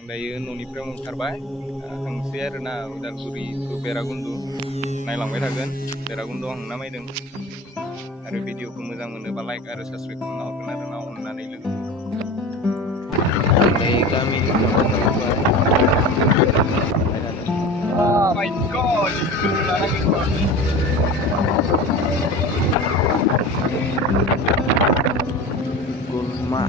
आं दायो न'निफ्राय ओंखारबाय थांसै आरोना उदालगुरि टु बेरागुन्दु नायलांबाय थागोन बेरागुन्दुआव आं नामायदों आरो भिडिअखौ मोजां मोनोबा लाइक आरो साबस्क्राइब खालामना हरगोन आरोना अननानै लोगोफोर दायो गामिनि Oh my god, Gulma.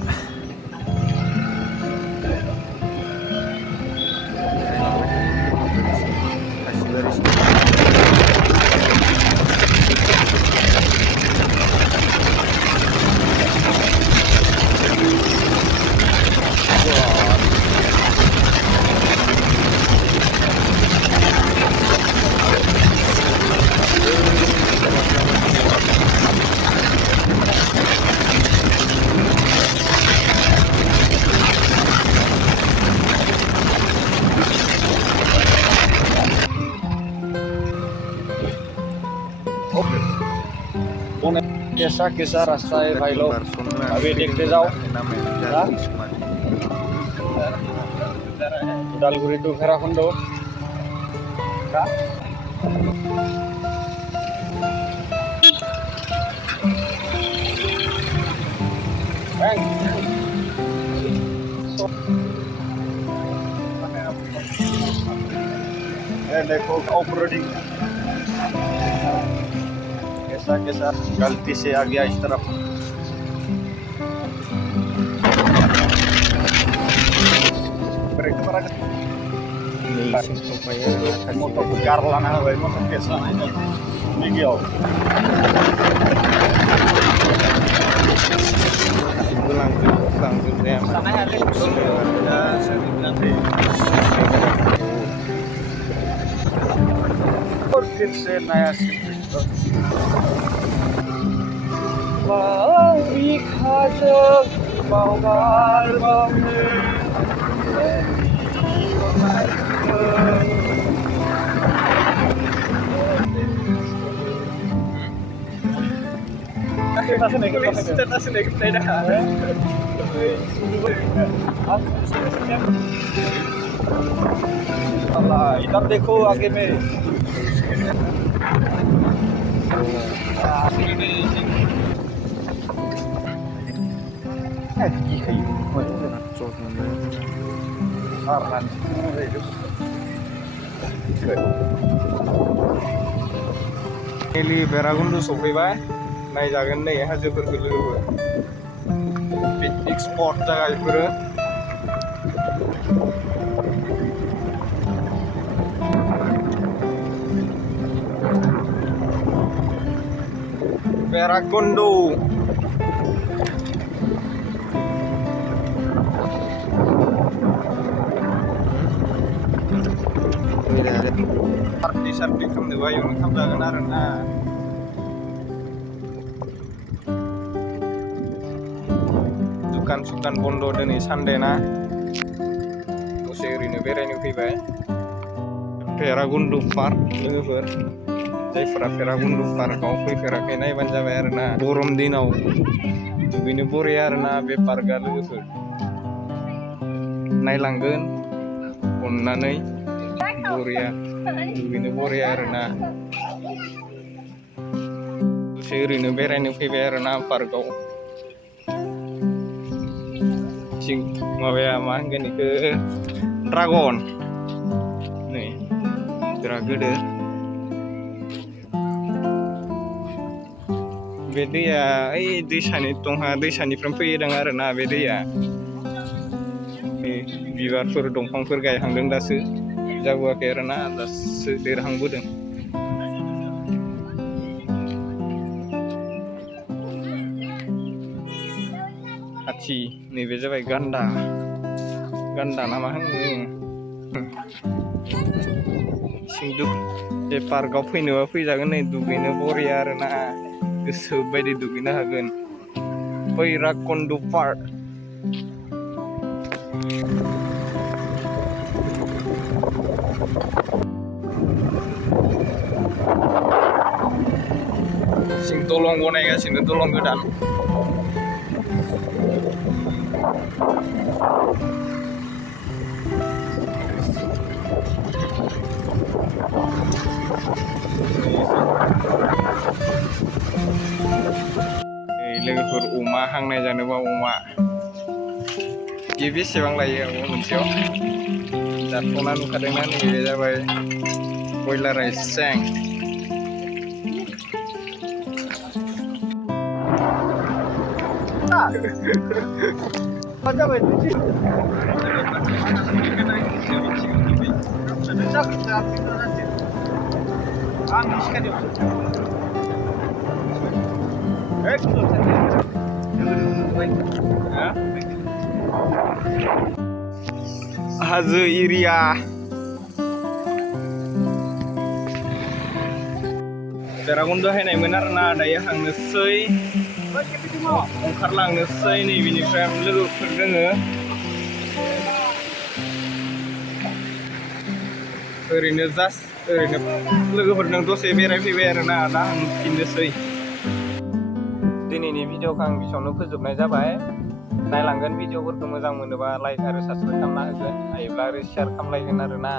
कैसा कैसा रास्ता है भाई लोग अभी देखते जाओ उदालगुरि टू भैरबकुंड देखो ऑफ रोडिंग कैसा गलती से आ गया इस तरफ ब्रेक मारा मोटो कार लाना है भाई मोटो कैसा नहीं गया langsung sana hari और फिर से नया Mari kajak mawar bangun इधर देखो आगे में Eli Beragundu सफैबाय नायजागोन नै हाजोफोरखौ लोगोफोर पिकनिक स्पट जायगा बेफोरो Beragundu party खालामनोबा इयावनो खालामजागोन आरोना दुकान बन्द दिनै सानडे ना दसे ओरैनो बेरायनो फैबाय भेरागुन्दु पार्क लोगोफोर जायफोरा भेरागुन्दु पार्कआव फैफेराखै नायबानो जाबाय आरोना गरम दिनाव दुगैनो बरिया आरोना बे पार्कआ लोगोफोर नायलांगोन अननानै बरिया दुगैनो बरिया आरोना दसे ओरैनो बेरायनो फैबाय आरोना पार्कआव माबाया मा होनगोन बेखौ ड्रागन नै बिराद गिदिर बे दैया ओइ दैसानिफ्राय फैयोदां आरोना बे दैया बिबारफोर दंफांफोर गायहांदों दासो जाबोआखै आरोना दासो देरहांबोदों हाथि नैबे जाबाय गान्दा ना मा होनो सिंदु बे पार्कआव फैनोबा फैजागोन नै दुगैनो बरिया आरोना गोसो बायदि दुगैनो हागोन भैराकुन्दु पार्क सिं दलं बनायगासिनो दलं गोदान जानोबा अमा बे बेसेबां लायो अमा मोनसेयाव जाथ'ना नुखादोंना नैबे जाबाय बयलार राइस हाजो एरिया बेरागुन्द हायनायमोन आरोना दायो थांनोसै ओंखारलांनोसै नैबेनिफ्राय लोगोफोर दोङो ओरैनो लोगोफोरजों दसे बेरायफैबाय आरोना दा थांफिननोसै दिनैनि भिडिअखौ आं बेसेबावनो फोजोबनाय जाबाय नायलांगोन भिडिअफोरखौ मोजां मोनोबा लाइक आरो साबसक्राइब खालामना होगोन हायोब्ला आरो शेयार खालामलायगोन आरोना